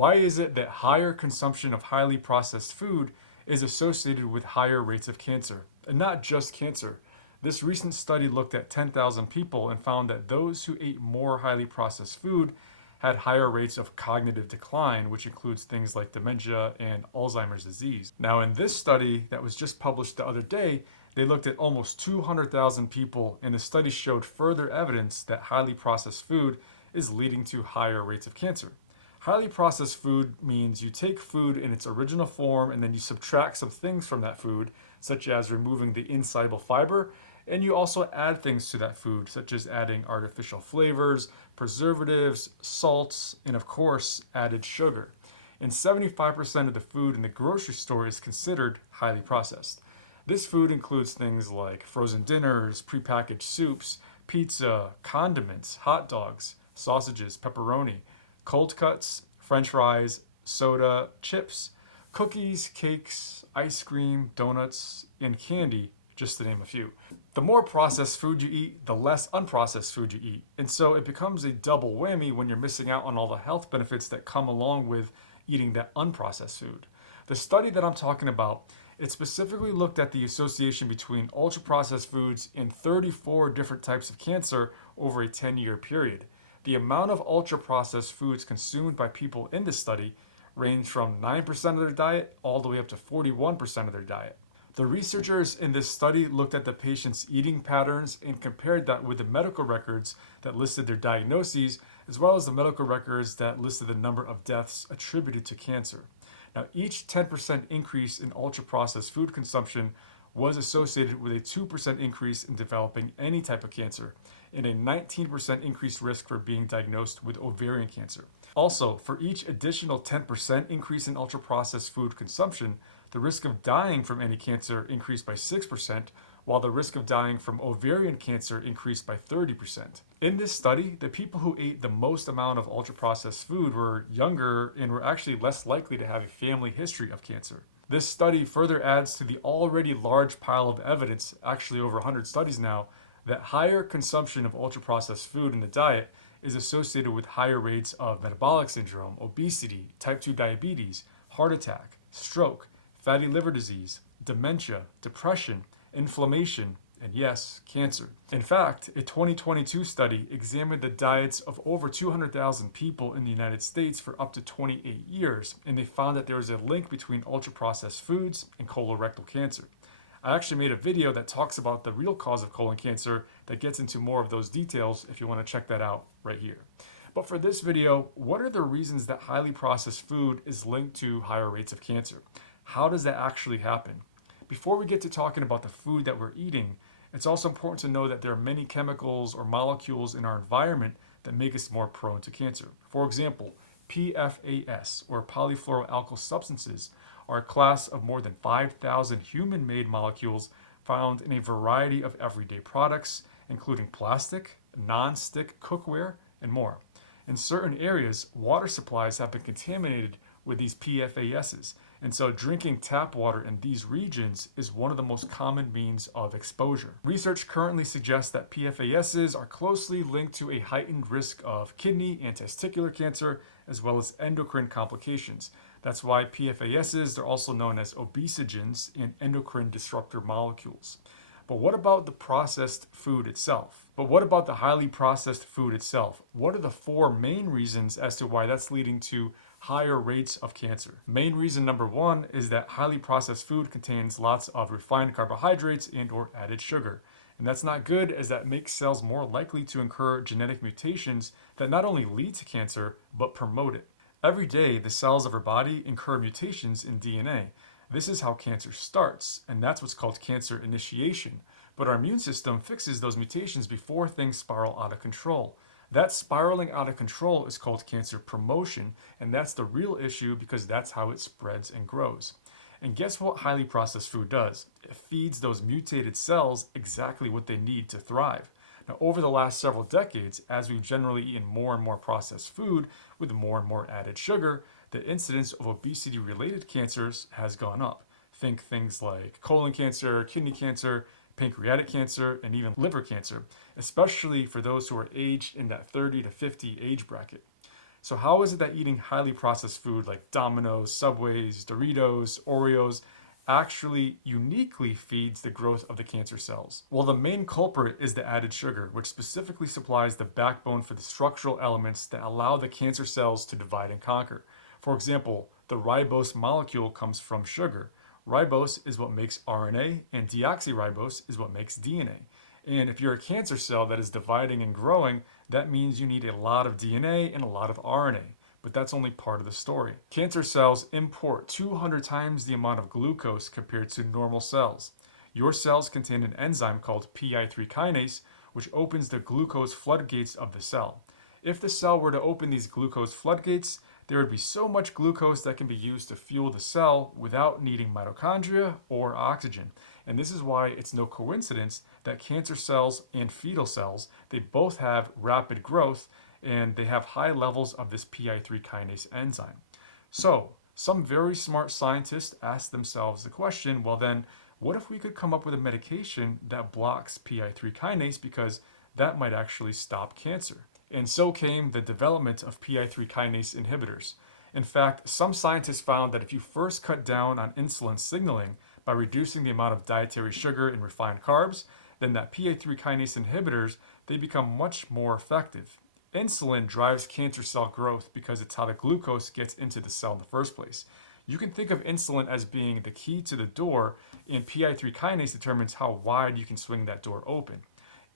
Why is it that higher consumption of highly processed food is associated with higher rates of cancer? And not just cancer. This recent study looked at 10,000 people and found that those who ate more highly processed food had higher rates of cognitive decline, which includes things like dementia and Alzheimer's disease. Now, in this study that was just published the other day, they looked at almost 200,000 people, and the study showed further evidence that highly processed food is leading to higher rates of cancer. Highly processed food means you take food in its original form and then you subtract some things from that food, such as removing the insoluble fiber, and you also add things to that food, such as adding artificial flavors, preservatives, salts, and of course, added sugar. And 75% of the food in the grocery store is considered highly processed. This food includes things like frozen dinners, prepackaged soups, pizza, condiments, hot dogs, sausages, pepperoni, cold cuts, french fries, soda, chips, cookies, cakes, ice cream, donuts, and candy, just to name a few. The more processed food you eat, the less unprocessed food you eat. And so it becomes a double whammy when you're missing out on all the health benefits that come along with eating that unprocessed food. The study that I'm talking about, it specifically looked at the association between ultra-processed foods and 34 different types of cancer over a 10-year period. The amount of ultra-processed foods consumed by people in this study ranged from 9% of their diet all the way up to 41% of their diet. The researchers in this study looked at the patient's eating patterns and compared that with the medical records that listed their diagnoses, as well as the medical records that listed the number of deaths attributed to cancer. Now, each 10% increase in ultra-processed food consumption was associated with a 2% increase in developing any type of cancer and a 19% increased risk for being diagnosed with ovarian cancer. Also, for each additional 10% increase in ultra-processed food consumption, the risk of dying from any cancer increased by 6%, while the risk of dying from ovarian cancer increased by 30%. In this study, the people who ate the most amount of ultra-processed food were younger and were actually less likely to have a family history of cancer. This study further adds to the already large pile of evidence, actually over 100 studies now, that higher consumption of ultra-processed food in the diet is associated with higher rates of metabolic syndrome, obesity, type 2 diabetes, heart attack, stroke, fatty liver disease, dementia, depression, inflammation, and yes, cancer. In fact, a 2022 study examined the diets of over 200,000 people in the United States for up to 28 years, and they found that there was a link between ultra-processed foods and colorectal cancer. I actually made a video that talks about the real cause of colon cancer that gets into more of those details if you want to check that out right here. But for this video, what are the reasons that highly processed food is linked to higher rates of cancer? How does that actually happen? Before we get to talking about the food that we're eating, it's also important to know that there are many chemicals or molecules in our environment that make us more prone to cancer. For example, PFAS, or polyfluoroalkyl substances, are a class of more than 5,000 human-made molecules found in a variety of everyday products, including plastic, non-stick cookware, and more. In certain areas, water supplies have been contaminated with these PFASs, and so drinking tap water in these regions is one of the most common means of exposure. Research currently suggests that PFASs are closely linked to a heightened risk of kidney and testicular cancer, as well as endocrine complications. That's why PFASs are also known as obesogens and endocrine disruptor molecules. But what about the processed food itself? But what about the highly processed food itself? What are the four main reasons as to why that's leading to higher rates of cancer? Main reason number one is that highly processed food contains lots of refined carbohydrates and or added sugar. And that's not good, as that makes cells more likely to incur genetic mutations that not only lead to cancer, but promote it. Every day, the cells of our body incur mutations in DNA. This is how cancer starts, and that's what's called cancer initiation. But our immune system fixes those mutations before things spiral out of control. That spiraling out of control is called cancer promotion, and that's the real issue because that's how it spreads and grows. And guess what highly processed food does? It feeds those mutated cells exactly what they need to thrive. Now, over the last several decades, as we've generally eaten more and more processed food with more and more added sugar, the incidence of obesity-related cancers has gone up. Think things like colon cancer, kidney cancer, pancreatic cancer, and even liver cancer, especially for those who are aged in that 30 to 50 age bracket. So how is it that eating highly processed food like Domino's, Subways, Doritos, Oreos actually uniquely feeds the growth of the cancer cells? Well, the main culprit is the added sugar, which specifically supplies the backbone for the structural elements that allow the cancer cells to divide and conquer. For example, the ribose molecule comes from sugar. Ribose is what makes RNA, and deoxyribose is what makes DNA. And if you're a cancer cell that is dividing and growing, that means you need a lot of DNA and a lot of RNA. But that's only part of the story. Cancer cells import 200 times the amount of glucose compared to normal cells. Your cells contain an enzyme called PI3 kinase, which opens the glucose floodgates of the cell. If the cell were to open these glucose floodgates, there would be so much glucose that can be used to fuel the cell without needing mitochondria or oxygen. And this is why it's no coincidence that cancer cells and fetal cells, they both have rapid growth and they have high levels of this PI3 kinase enzyme. So, some very smart scientists asked themselves the question, well then, what if we could come up with a medication that blocks PI3 kinase because that might actually stop cancer? And so came the development of PI3 kinase inhibitors. In fact, some scientists found that if you first cut down on insulin signaling by reducing the amount of dietary sugar and refined carbs, then that PI3 kinase inhibitors, they become much more effective. Insulin drives cancer cell growth because it's how the glucose gets into the cell in the first place. You can think of insulin as being the key to the door, and PI3 kinase determines how wide you can swing that door open.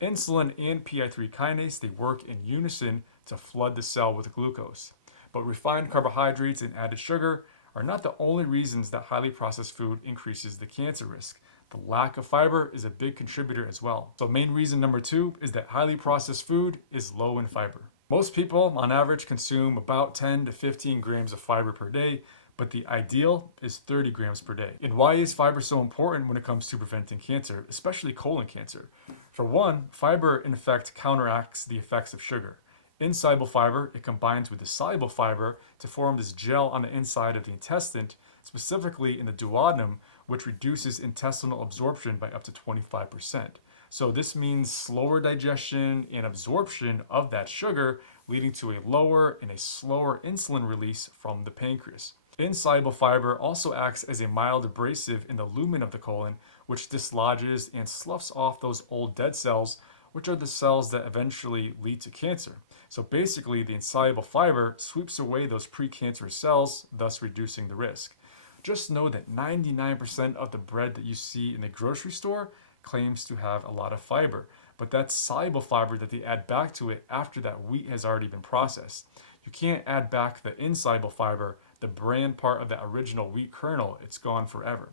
Insulin and PI3 kinase, they work in unison to flood the cell with glucose. But refined carbohydrates and added sugar are not the only reasons that highly processed food increases the cancer risk. The lack of fiber is a big contributor as well. So main reason number 2 is that highly processed food is low in fiber. Most people on average consume about 10 to 15 grams of fiber per day, but the ideal is 30 grams per day. And why is fiber so important when it comes to preventing cancer, especially colon cancer? For one, fiber in effect counteracts the effects of sugar. Insoluble fiber, it combines with the soluble fiber to form this gel on the inside of the intestine, specifically in the duodenum, which reduces intestinal absorption by up to 25%. So this means slower digestion and absorption of that sugar, leading to a lower and a slower insulin release from the pancreas. Insoluble fiber also acts as a mild abrasive in the lumen of the colon, which dislodges and sloughs off those old dead cells, which are the cells that eventually lead to cancer. So basically, the insoluble fiber sweeps away those precancerous cells, thus reducing the risk. Just know that 99% of the bread that you see in the grocery store claims to have a lot of fiber, but that's soluble fiber that they add back to it after that wheat has already been processed. You can't add back the insoluble fiber, the bran part of that original wheat kernel. It's gone forever.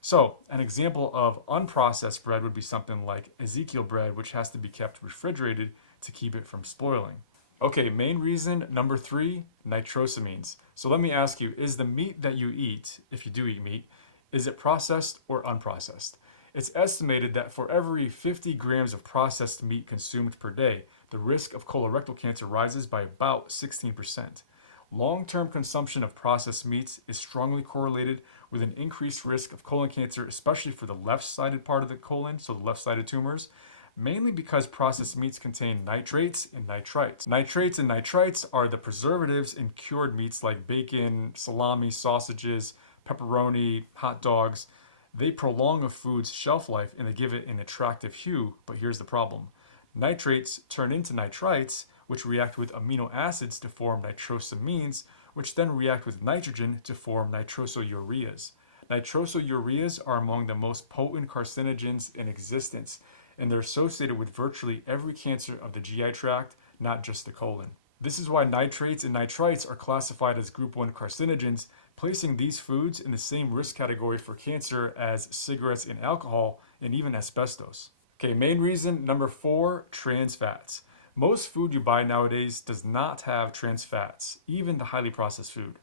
So an example of unprocessed bread would be something like Ezekiel bread, which has to be kept refrigerated to keep it from spoiling. Okay, main reason number 3, nitrosamines. So let me ask you, is the meat that you eat, if you do eat meat, is it processed or unprocessed? It's estimated that for every 50 grams of processed meat consumed per day, the risk of colorectal cancer rises by about 16%. Long-term consumption of processed meats is strongly correlated with an increased risk of colon cancer, especially for the left-sided part of the colon, so the left-sided tumors, mainly because processed meats contain nitrates and nitrites. Nitrates and nitrites are the preservatives in cured meats like bacon, salami, sausages, pepperoni, hot dogs. They prolong a food's shelf life and they give it an attractive hue, but here's the problem. Nitrates turn into nitrites, which react with amino acids to form nitrosamines, which then react with nitrogen to form nitrosoureas. Nitrosoureas are among the most potent carcinogens in existence, and they're associated with virtually every cancer of the GI tract, not just the colon. This is why nitrates and nitrites are classified as group 1 carcinogens, placing these foods in the same risk category for cancer as cigarettes and alcohol, and even asbestos. Okay, main reason number 4, trans fats. Most food you buy nowadays does not have trans fats, even the highly processed food.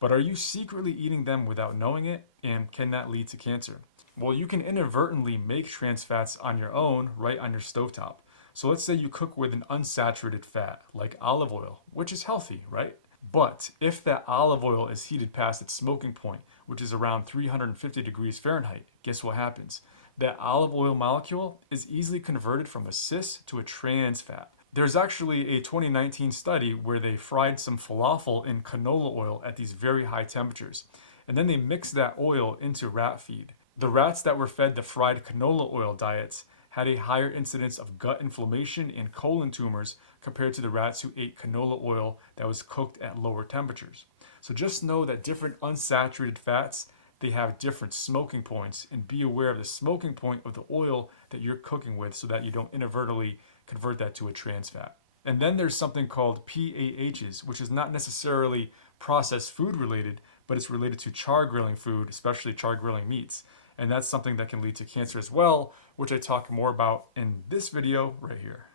But are you secretly eating them without knowing it, and can that lead to cancer? Well, you can inadvertently make trans fats on your own right on your stovetop. So let's say you cook with an unsaturated fat, like olive oil, which is healthy, right? But if that olive oil is heated past its smoking point, which is around 350 degrees Fahrenheit, guess what happens? That olive oil molecule is easily converted from a cis to a trans fat. There's actually a 2019 study where they fried some falafel in canola oil at these very high temperatures, and then they mixed that oil into rat feed. The rats that were fed the fried canola oil diets had a higher incidence of gut inflammation and colon tumors compared to the rats who ate canola oil that was cooked at lower temperatures. So just know that different unsaturated fats, they have different smoking points, and be aware of the smoking point of the oil that you're cooking with so that you don't inadvertently convert that to a trans fat. And then there's something called PAHs, which is not necessarily processed food related, but it's related to char grilling food, especially char grilling meats. And that's something that can lead to cancer as well, which I talk more about in this video right here.